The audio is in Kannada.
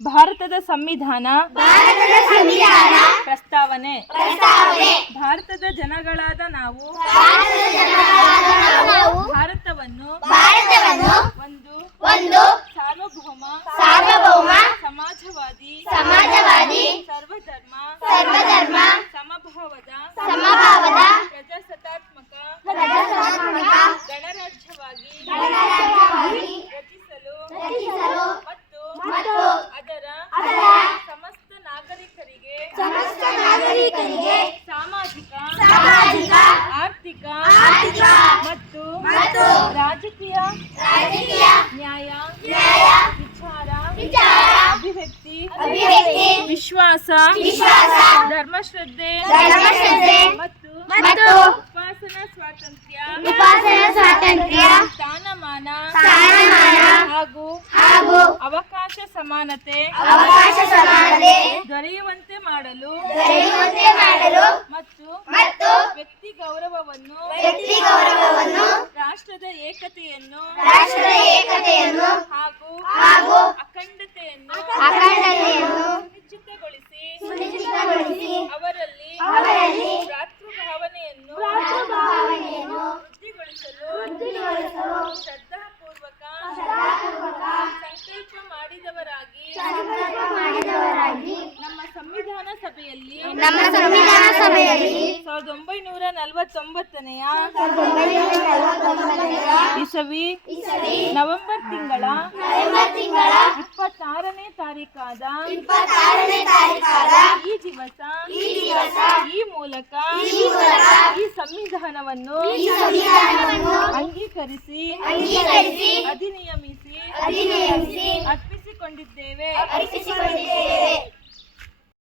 ಭಾರತದ ಸಂವಿಧಾನ. ಪ್ರಸ್ತಾವನೆ. ಭಾರತದ ಜನಗಳಾದ ನಾವು. ಭಾರತವನ್ನು ಒಂದು ಒಂದು ಸಾರ್ವಭೌಮ ಸಾರ್ವಭೌಮ ಸಮಾಜವಾದಿ ಸಮಾಜವಾದಿ ಸರ್ವಧರ್ಮ ಸರ್ವಧರ್ಮ ಸಮಭಾವದ ಸಮಭಾವದ ಪ್ರಜಾಸತ್ತಾತ್ಮಕ ಪ್ರಜಾಸತ್ತಾತ್ಮಕ ಗಣರಾಜ್ಯವಾಗಿ ಗಣರಾಜ್ಯವಾಗಿ ರಚಿಸಲು ರಚಿಸಲು ಮತ್ತು ಮತ್ತು ಅದರ ಅದರ ಸಮಸ್ತ ನಾಗರಿಕರಿಗೆ ಸಮಸ್ತ ನಾಗರಿಕರಿಗೆ ಸಾಮಾಜಿಕ ಸಾಮಾಜಿಕ ಆರ್ಥಿಕ ಆರ್ಥಿಕ ಮತ್ತು ಮತ್ತು ರಾಜಕೀಯ ರಾಜಕೀಯ ನ್ಯಾಯ ನ್ಯಾಯ ವಿಚಾರ ವಿಚಾರ ಅಭಿವ್ಯಕ್ತಿ ಅಭಿವ್ಯಕ್ತಿ ವಿಶ್ವಾಸ ವಿಶ್ವಾಸ ಧರ್ಮಶ್ರದ್ಧೆ ಧರ್ಮಶ್ರದ್ಧೆ ಮತ್ತು ಮತ್ತು ಉಪಾಸನಾ ಸ್ವಾತಂತ್ರ್ಯ ಉಪಾಸನಾ ಸ್ವಾತಂತ್ರ್ಯ ಸ್ಥಾನಮಾನ ಸ್ಥಾನಮಾನ ಹಾಗೂ ಹಾಗೂ ಅವಕಾಶ ಸಮಾನತೆ ಅವಕಾಶ ಸಮಾನತೆ ದೊರೆಯುವಂತೆ ಮಾಡಲು ದೊರೆಯುವಂತೆ ಮಾಡಲು ಮತ್ತು ಮತ್ತು ವ್ಯಕ್ತಿ ಗೌರವವನ್ನು ವ್ಯಕ್ತಿ ಗೌರವವನ್ನು ರಾಷ್ಟ್ರದ ಏಕತೆಯನ್ನು ರಾಷ್ಟ್ರದ ಏಕತೆಯನ್ನು ನಮ್ಮ ಸಂವಿಧಾನ ಸಭೆಯಲ್ಲಿ ಸಾವಿರದ ಒಂಬೈನೂರ ನಲವತ್ತೊಂಬತ್ತನೆಯ ಇಸವಿ ನವೆಂಬರ್ ತಿಂಗಳ ತಿಂಗಳ ಇಪ್ಪತ್ತಾರನೇ ತಾರೀಕಾದ ಈ ದಿವಸ ಈ ಮೂಲಕ ಈ ಸಂವಿಧಾನವನ್ನು ಅಂಗೀಕರಿಸಿ ಅಧಿನಿಯಮಿಸಿ ಅರ್ಪಿಸಿಕೊಂಡಿದ್ದೇವೆ.